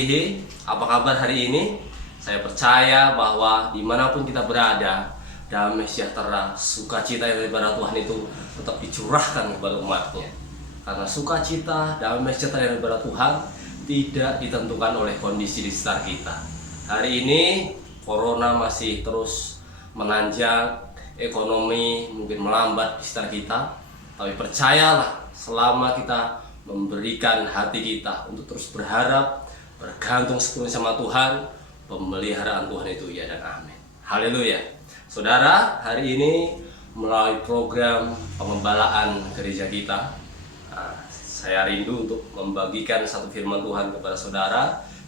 kasihi, apa kabar hari ini? Saya percaya bahwa dimanapun kita berada, damai sejahtera, sukacita yang daripada Tuhan itu tetap dicurahkan kepada umatnya. Karena sukacita, damai sejahtera yang daripada Tuhan tidak ditentukan oleh kondisi di sekitar kita. Hari ini corona masih terus menanjak, ekonomi mungkin melambat di sekitar kita, tapi percayalah, selama kita memberikan hati kita untuk terus berharap, bergantung sepenuhnya sama Tuhan, pemeliharaan Tuhan itu ya dan amin. Haleluya. Saudara, hari ini melalui program pengembalaan gereja kita, saya rindu untuk membagikan satu firman Tuhan kepada saudara.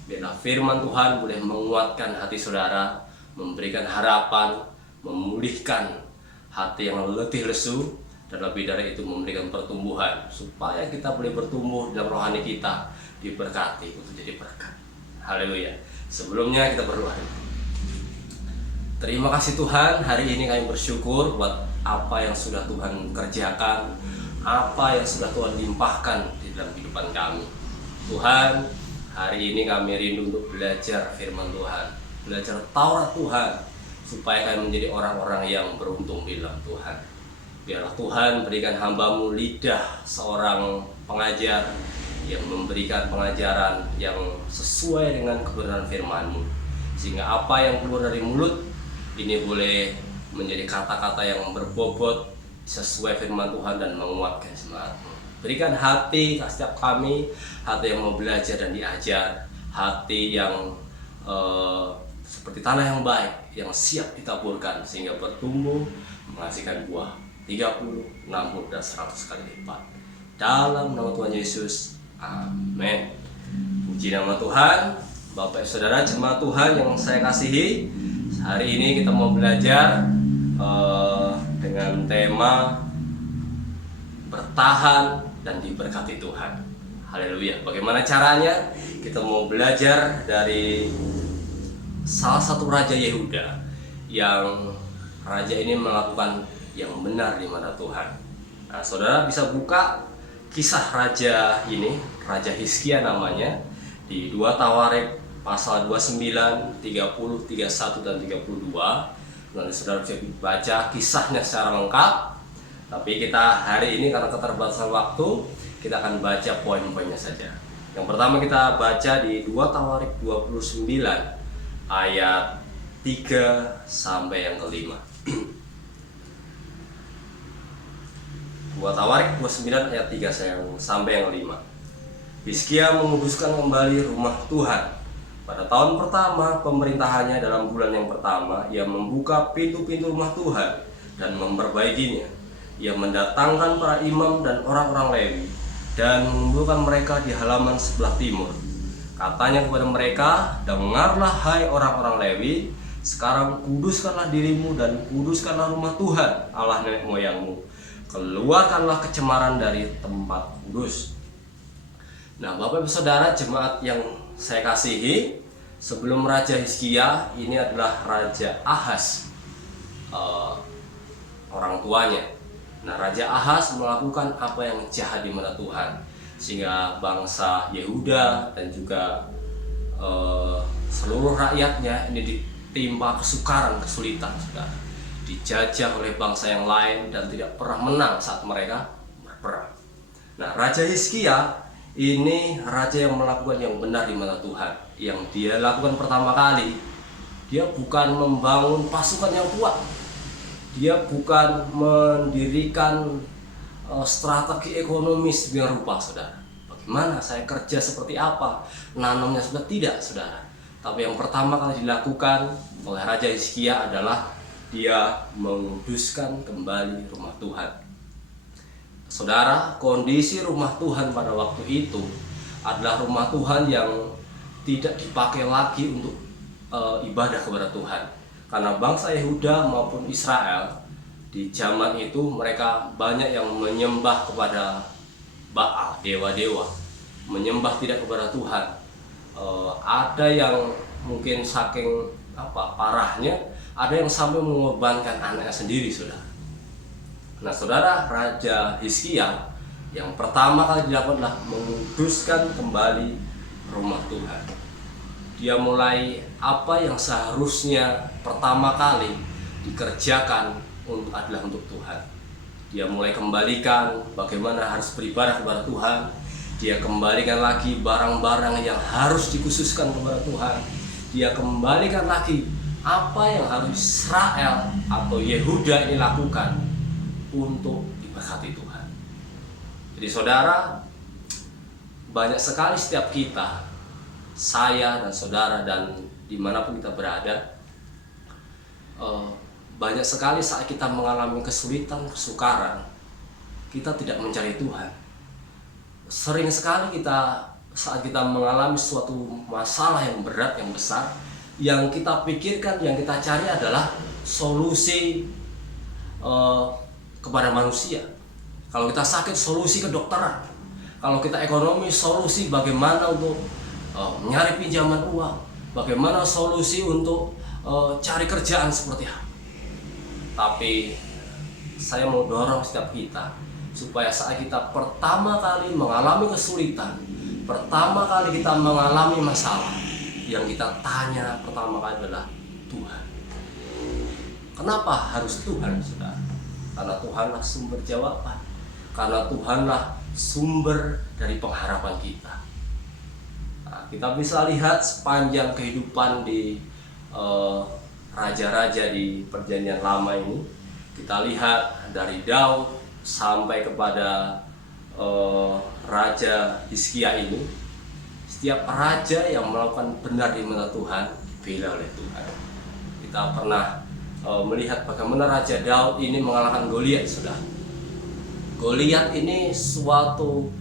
Biarlah firman Tuhan boleh menguatkan hati saudara, memberikan harapan, memulihkan hati yang letih lesu, dan lebih dari itu memberikan pertumbuhan supaya kita boleh bertumbuh dalam rohani kita, diberkati untuk jadi berkat. Haleluya. Sebelumnya kita berdoa. Terima kasih Tuhan, hari ini kami bersyukur buat apa yang sudah Tuhan kerjakan, apa yang sudah Tuhan limpahkan di dalam kehidupan kami. Tuhan, hari ini kami rindu untuk belajar firman Tuhan, belajar Taurat Tuhan, supaya kami menjadi orang-orang yang beruntung di dalam Tuhan. Biarlah Tuhan berikan hamba-Mu lidah seorang pengajar yang memberikan pengajaran yang sesuai dengan kebenaran firman-Mu, sehingga apa yang keluar dari mulut ini boleh menjadi kata-kata yang berbobot sesuai firman Tuhan dan menguatkan semangat-Mu. Berikan hati setiap kami, hati yang mau belajar dan diajar, hati yang seperti tanah yang baik, yang siap ditaburkan sehingga bertumbuh menghasilkan buah 30, 60, dan 100 kali lipat. Dalam nama Tuhan Yesus, amin. Puji nama Tuhan. Bapak Saudara jemaat Tuhan yang saya kasihi, hari ini kita mau belajar dengan tema bertahan dan diberkati Tuhan. Haleluya. Bagaimana caranya? Kita mau belajar dari salah satu raja Yehuda, yang raja ini melakukan yang benar di mata Tuhan. Nah, saudara bisa buka kisah raja ini, Raja Hizkia namanya, di 2 Tawarik pasal 29, 30, 31 dan 32. Nanti saudara bisa baca kisahnya secara lengkap. Tapi kita hari ini karena keterbatasan waktu, kita akan baca poin-poinnya saja. Yang pertama kita baca di 2 Tawarik 29 ayat 3 sampai yang kelima. 2 Tawarik 29 ayat 3 sampai yang 5. Hizkia menguduskan kembali rumah Tuhan. Pada tahun pertama pemerintahannya, dalam bulan yang pertama, ia membuka pintu-pintu rumah Tuhan dan memperbaikinya. Ia mendatangkan para imam dan orang-orang Lewi dan mengumpulkan mereka di halaman sebelah timur. Katanya kepada mereka, dengarlah hai orang-orang Lewi, sekarang kuduskanlah dirimu dan kuduskanlah rumah Tuhan Allah nenek moyangmu. Keluarkanlah kecemaran dari tempat kudus. Nah, Bapak Ibu Saudara jemaat yang saya kasihi, sebelum Raja Hizkia, ini adalah Raja Ahaz, orang tuanya. Nah, Raja Ahaz melakukan apa yang jahat di mata Tuhan, sehingga bangsa Yehuda dan juga seluruh rakyatnya ini ditimpa kesukaran, kesulitan, saudara. Dijajah oleh bangsa yang lain dan tidak pernah menang saat mereka berperang. Nah, Raja Hizkia ini raja yang melakukan yang benar di mata Tuhan. Yang dia lakukan pertama kali, dia bukan membangun pasukan yang kuat, dia bukan mendirikan strategi ekonomis dengan rupa, saudara. Bagaimana saya kerja seperti apa, nanamnya sudah tidak, saudara. Tapi yang pertama kali dilakukan oleh Raja Hizkia adalah dia menguduskan kembali rumah Tuhan. Saudara, kondisi rumah Tuhan pada waktu itu adalah rumah Tuhan yang tidak dipakai lagi untuk ibadah kepada Tuhan. Karena bangsa Yehuda maupun Israel di zaman itu mereka banyak yang menyembah kepada Baal, dewa-dewa, menyembah tidak kepada Tuhan. Ada yang mungkin saking parahnya, ada yang sampai mengorbankan anaknya sendiri, saudara. Nah, saudara, Raja Hizkia yang pertama kali dilakukan adalah menguduskan kembali rumah Tuhan. Dia mulai apa yang seharusnya pertama kali dikerjakan adalah untuk Tuhan. Dia mulai kembalikan bagaimana harus beribadah kepada Tuhan. Dia kembalikan lagi barang-barang yang harus dikhususkan kepada Tuhan. Dia kembalikan lagi apa yang harus Israel atau Yehuda ini lakukan untuk diberkati Tuhan. Jadi saudara, banyak sekali setiap kita, saya dan saudara dan dimanapun kita berada, banyak sekali saat kita mengalami kesulitan, kesukaran, kita tidak mencari Tuhan. Sering sekali kita saat kita mengalami suatu masalah yang berat, yang besar, yang kita pikirkan, yang kita cari adalah solusi kepada manusia. Kalau kita sakit, solusi kedokteran. Kalau kita ekonomi, solusi bagaimana untuk mencari pinjaman uang, bagaimana solusi untuk cari kerjaan seperti apa. Tapi saya mau dorong setiap kita supaya saat kita pertama kali mengalami kesulitan, pertama kali kita mengalami masalah, yang kita tanya pertama kali adalah Tuhan. Kenapa harus Tuhan, saudara? Karena Tuhanlah sumber jawaban. Karena Tuhanlah sumber dari pengharapan kita. Nah, kita bisa lihat sepanjang kehidupan di raja-raja di Perjanjian Lama ini. Kita lihat dari Daud sampai kepada Raja Hizkia ini, setiap raja yang melakukan benar di mata Tuhan dibela oleh Tuhan. Kita pernah melihat bagaimana Raja Daud ini mengalahkan Goliat, saudara. Goliat ini suatu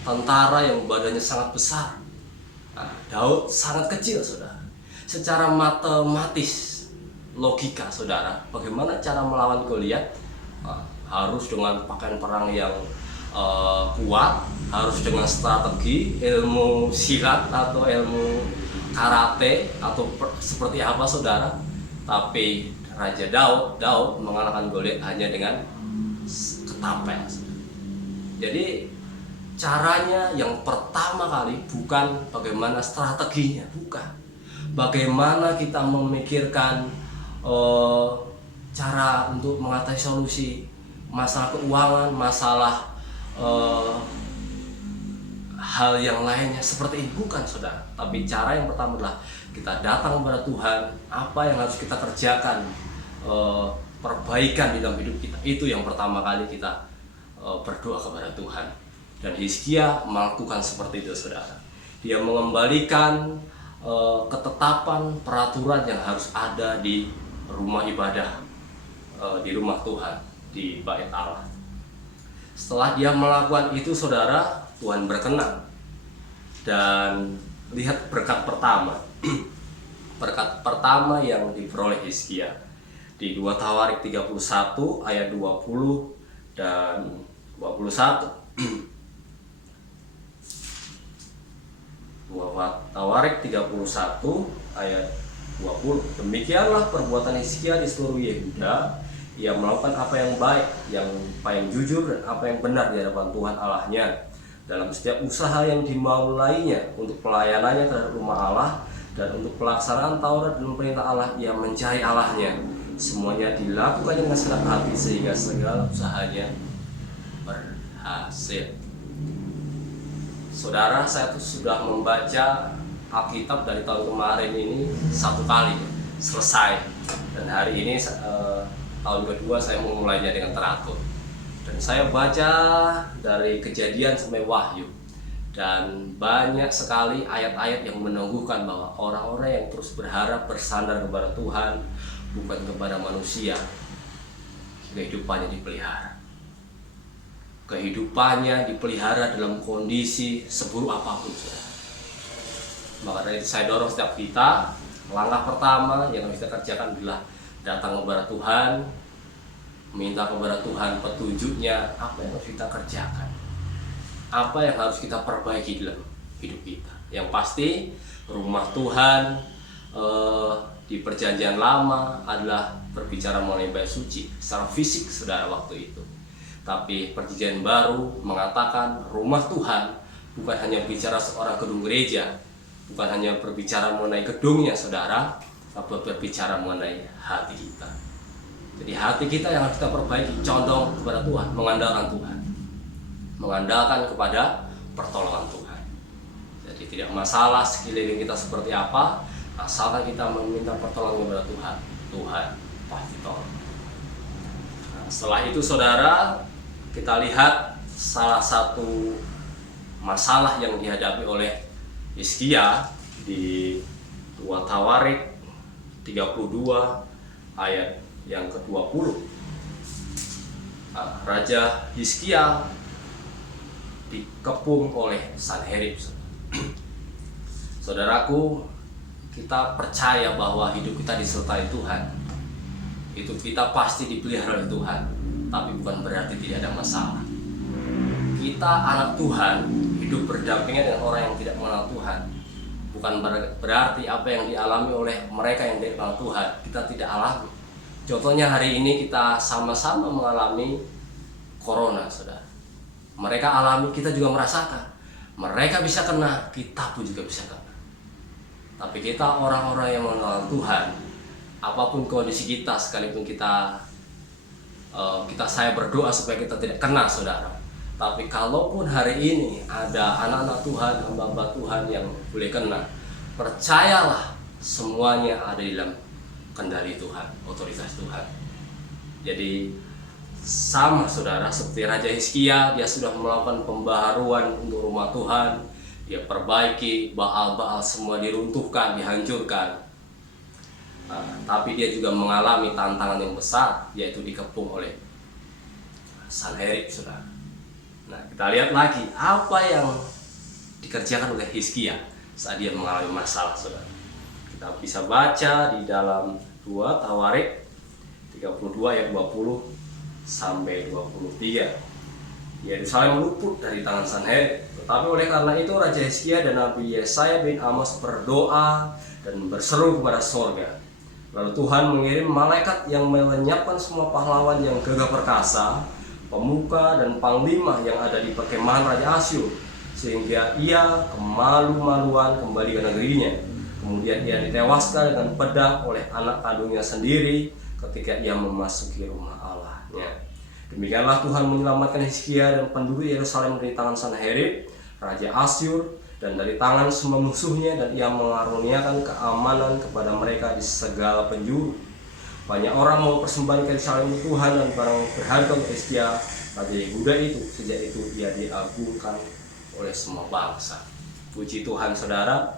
tentara yang badannya sangat besar. Nah, Daud sangat kecil, saudara. Secara matematis, logika, saudara, bagaimana cara melawan Goliat? Harus dengan pakaian perang yang kuat, harus dengan strategi, ilmu silat atau ilmu karate atau seperti apa, saudara. Tapi Raja Daud mengalahkan Goliat hanya dengan ketapel. Jadi caranya yang pertama kali bukan bagaimana strateginya, bukan bagaimana kita memikirkan cara untuk mengatasi solusi masalah keuangan, masalah hal yang lainnya seperti ini, bukan, saudara. Tapi cara yang pertama adalah kita datang kepada Tuhan, apa yang harus kita kerjakan, perbaikan di dalam hidup kita. Itu yang pertama kali kita berdoa kepada Tuhan. Dan Hizkia melakukan seperti itu, saudara. Dia mengembalikan ketetapan, peraturan yang harus ada di rumah ibadah, di rumah Tuhan, di bait Allah. Setelah dia melakukan itu, saudara, Tuhan berkenan. Dan lihat berkat pertama. Berkat pertama yang diperoleh Hizkia di 2 Tawarik 31 ayat 20 dan 21. 2 Tawarik 31 ayat 20. Demikianlah perbuatan Hizkia di seluruh Yehuda. Ia melakukan apa yang baik, apa yang jujur, dan apa yang benar di hadapan Tuhan Allahnya. Dalam setiap usaha yang dimulainya untuk pelayanannya terhadap rumah Allah dan untuk pelaksanaan Taurat dan perintah Allah, ia mencari Allahnya. Semuanya dilakukan dengan senang hati sehingga segala usahanya berhasil. Saudara, saya tuh sudah membaca Alkitab dari tahun kemarin ini 1 kali selesai, dan hari ini tahun kedua saya mau mulainya dengan teratur. Dan saya baca dari Kejadian sampai Wahyu, dan banyak sekali ayat-ayat yang menunggukan bahwa orang-orang yang terus berharap bersandar kepada Tuhan, bukan kepada manusia, kehidupannya dipelihara. Kehidupannya dipelihara dalam kondisi seburuk apapun, saudara. Maka dari itu saya dorong setiap kita, langkah pertama yang harus kita kerjakan adalah datang kepada Tuhan, minta kepada Tuhan petunjuknya, apa yang harus kita kerjakan, apa yang harus kita perbaiki dalam hidup kita. Yang pasti rumah Tuhan di Perjanjian Lama adalah berbicara mengenai bait suci secara fisik, saudara, waktu itu. Tapi Perjanjian Baru mengatakan rumah Tuhan bukan hanya bicara seorang gedung gereja, bukan hanya berbicara mengenai gedungnya saudara, tapi berbicara mengenai hati kita. Jadi hati kita yang harus kita perbaiki, condong kepada Tuhan, mengandalkan Tuhan, mengandalkan kepada pertolongan Tuhan. Jadi tidak masalah sekeliling kita seperti apa, asalkan kita meminta pertolongan kepada Tuhan, Tuhan pasti tolong. Nah, setelah itu saudara, kita lihat salah satu masalah yang dihadapi oleh Hizkia di 2 Tawarik 32 ayat yang ke-20. Raja Hizkia dikepung oleh Sanherib. Saudaraku, kita percaya bahwa hidup kita disertai Tuhan. Hidup kita pasti dipelihara oleh Tuhan, tapi bukan berarti tidak ada masalah. Kita anak Tuhan, hidup berdampingan dengan orang yang tidak mengenal Tuhan. Bukan berarti apa yang dialami oleh mereka yang tidak mengenal Tuhan, kita tidak alami. Contohnya hari ini kita sama-sama mengalami corona, saudara. Mereka alami, kita juga merasakan. Mereka bisa kena, kita pun juga bisa kena. Tapi kita orang-orang yang mengenal Tuhan, apapun kondisi kita, sekalipun saya berdoa supaya kita tidak kena, saudara. Tapi kalaupun hari ini ada anak-anak Tuhan, hamba-hamba Tuhan yang boleh kena, percayalah semuanya ada di dalam kendali Tuhan, otoritas Tuhan. Jadi sama saudara, seperti Raja Hizkia, dia sudah melakukan pembaharuan untuk rumah Tuhan, dia perbaiki, Baal-Baal semua diruntuhkan, dihancurkan. Tapi dia juga mengalami tantangan yang besar, yaitu dikepung oleh Sanherib, saudara. Nah, kita lihat lagi apa yang dikerjakan oleh Hizkia saat dia mengalami masalah, saudara. Kita bisa baca di dalam 2 Tawarik 32 ayat 20 sampai 23. Yerusalem luput dari tangan Sanherib, tetapi oleh karena itu Raja Hizkia dan Nabi Yesaya bin Amos berdoa dan berseru kepada sorga. Lalu Tuhan mengirim malaikat yang melenyapkan semua pahlawan yang gagah perkasa, pemuka dan panglima yang ada di perkemahan Raja Asyur, sehingga ia kemalu-maluan kembali ke negerinya. Kemudian ia ditewaskan dengan pedang oleh anak kandungnya sendiri ketika ia memasuki rumah Allahnya. Demikianlah Tuhan menyelamatkan Hizkia dan penduduk Yerusalem dari tangan Sanherib, Raja Asyur, dan dari tangan semua musuhnya, dan ia mengaruniakan keamanan kepada mereka di segala penjuru. Banyak orang mau persembahkan Yerusalem Tuhan dan barang berharga untuk Hizkia, Raja Yehuda itu. Sejak itu ia diagungkan oleh semua bangsa. Puji Tuhan, saudara,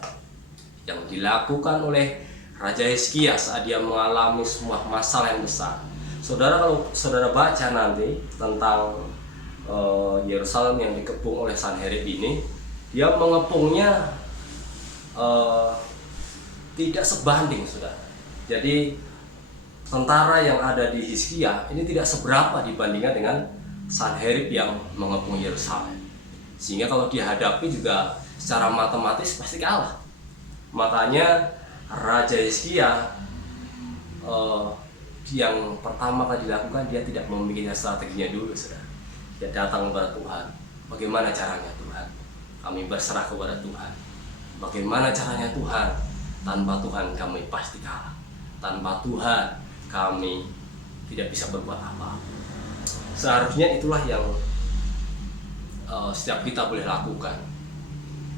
yang dilakukan oleh Raja Hizkia saat dia mengalami semua masalah yang besar. Saudara, kalau saudara baca nanti tentang Yerusalem yang dikepung oleh Sanherib ini, dia mengepungnya tidak sebanding, saudara. Jadi tentara yang ada di Hizkia ini tidak seberapa dibandingkan dengan Sanherib yang mengepung Yerusalem. Sehingga kalau dihadapi juga secara matematis pasti kalah. Makanya Raja Hizkia yang pertama kali dilakukan, dia tidak membuat strateginya dulu, saudara. Dia datang kepada Tuhan. Bagaimana caranya Tuhan? Kami berserah kepada Tuhan. Bagaimana caranya Tuhan? Tanpa Tuhan kami pasti kalah. Tanpa Tuhan kami tidak bisa berbuat apa-apa. Seharusnya itulah yang setiap kita boleh lakukan.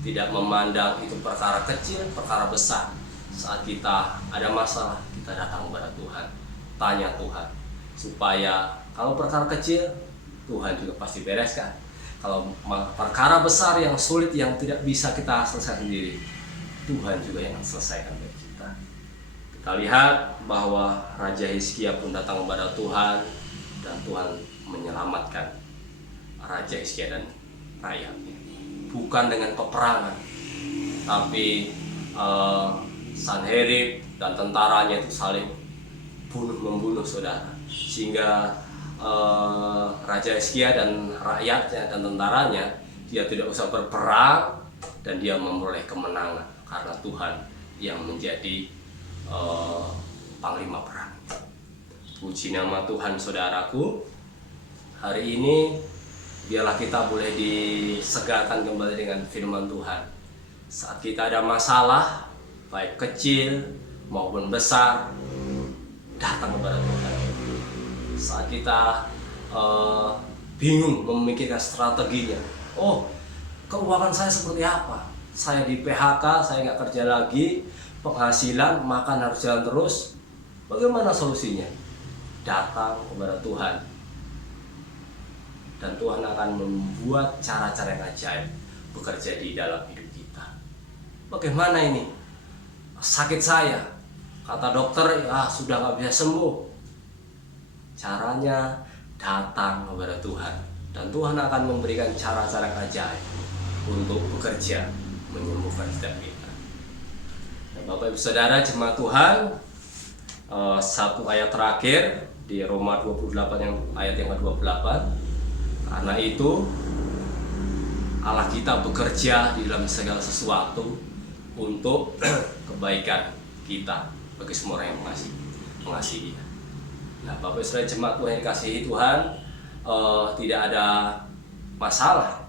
Tidak memandang itu perkara kecil, perkara besar. Saat kita ada masalah, kita datang kepada Tuhan, tanya Tuhan, supaya kalau perkara kecil, Tuhan juga pasti bereskan. Kalau perkara besar yang sulit, yang tidak bisa kita selesaikan sendiri, Tuhan juga yang selesaikan bagi kita. Kita lihat bahwa Raja Hizkia pun datang kepada Tuhan, dan Tuhan menyelamatkan Raja Hizkia dan rakyatnya. Bukan dengan peperangan, tapi Sanherib dan tentaranya itu saling bunuh-membunuh, saudara. Sehingga Raja Hizkia dan rakyatnya dan tentaranya, dia tidak usah berperang dan dia memperoleh kemenangan karena Tuhan yang menjadi panglima perang. Puji nama Tuhan, saudaraku. Hari ini biarlah kita boleh disegarkan kembali dengan firman Tuhan. Saat kita ada masalah, baik kecil maupun besar, datang kepada Tuhan. Saat kita bingung memikirkan strateginya, oh keuangan saya seperti apa? Saya di PHK, saya nggak kerja lagi, penghasilan, makan harus jalan terus. Bagaimana solusinya? Datang kepada Tuhan. Dan Tuhan akan membuat cara-cara yang ajaib bekerja di dalam hidup kita. Bagaimana ini? Sakit saya, kata dokter, ya sudah nggak bisa sembuh. Caranya datang kepada Tuhan. Dan Tuhan akan memberikan cara-cara yang ajaib untuk bekerja menyembuhkan setiap kita. Dan Bapak Ibu Saudara jemaat Tuhan, satu ayat terakhir di Roma 28 ayat yang ke-28. Karena itu Allah kita bekerja di dalam segala sesuatu untuk kebaikan kita bagi semua orang yang mengasihi Dia. Nah, Bapak Ibu Saudara jemaat Tuhan yang dikasihi Tuhan, tidak ada masalah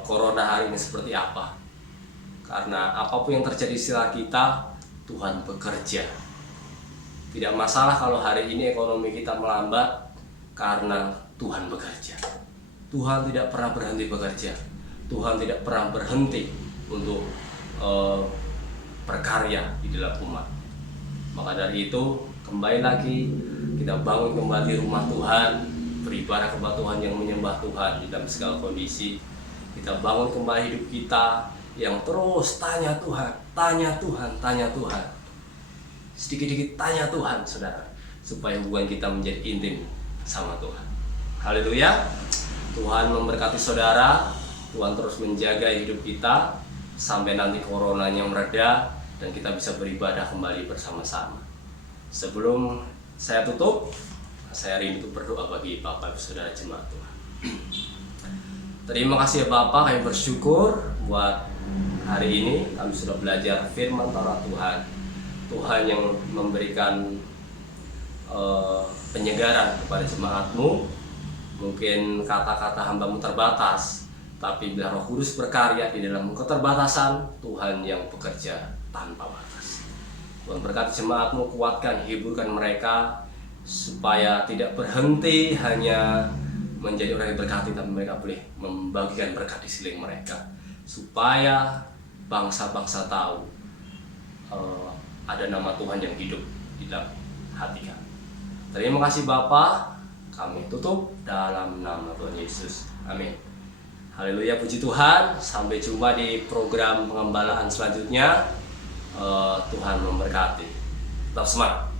corona hari ini seperti apa. Karena apapun yang terjadi di sekitar kita, Tuhan bekerja. Tidak masalah kalau hari ini ekonomi kita melambat, karena Tuhan bekerja. Tuhan tidak pernah berhenti bekerja. Tuhan tidak pernah berhenti untuk berkarya di dalam umat. Maka dari itu, kembali lagi kita bangun kembali rumah Tuhan, beribadah kepada Tuhan, yang menyembah Tuhan di dalam segala kondisi. Kita bangun kembali hidup kita yang terus tanya Tuhan, tanya Tuhan, tanya Tuhan. Sedikit-sedikit tanya Tuhan, saudara, supaya hubungan kita menjadi intim sama Tuhan. Haleluya. Tuhan memberkati saudara. Tuhan terus menjaga hidup kita sampai nanti coronanya mereda dan kita bisa beribadah kembali bersama-sama. Sebelum saya tutup, saya rindu berdoa bagi Bapak Ibu Saudara jemaat Tuhan. Terima kasih ya Bapak, kami bersyukur buat hari ini kami sudah belajar firman Taurat Tuhan. Tuhan yang memberikan penyegaran kepada jemaat-Mu. Mungkin kata-kata hamba-Mu terbatas, tapi bila Roh Kudus berkarya di dalam keterbatasan, Tuhan yang bekerja tanpa batas. Tuhan berkati jemaat-Mu, kuatkan, hiburkan mereka supaya tidak berhenti hanya menjadi orang yang berkati, tapi mereka boleh membagikan berkat di sekeliling mereka, supaya bangsa-bangsa tahu ada nama Tuhan yang hidup di dalam hati kami. Terima kasih Bapa, kami tutup dalam nama Tuhan Yesus. Amin. Haleluya, puji Tuhan. Sampai jumpa di program pengembalaan selanjutnya. Tuhan memberkati. Tetap semangat.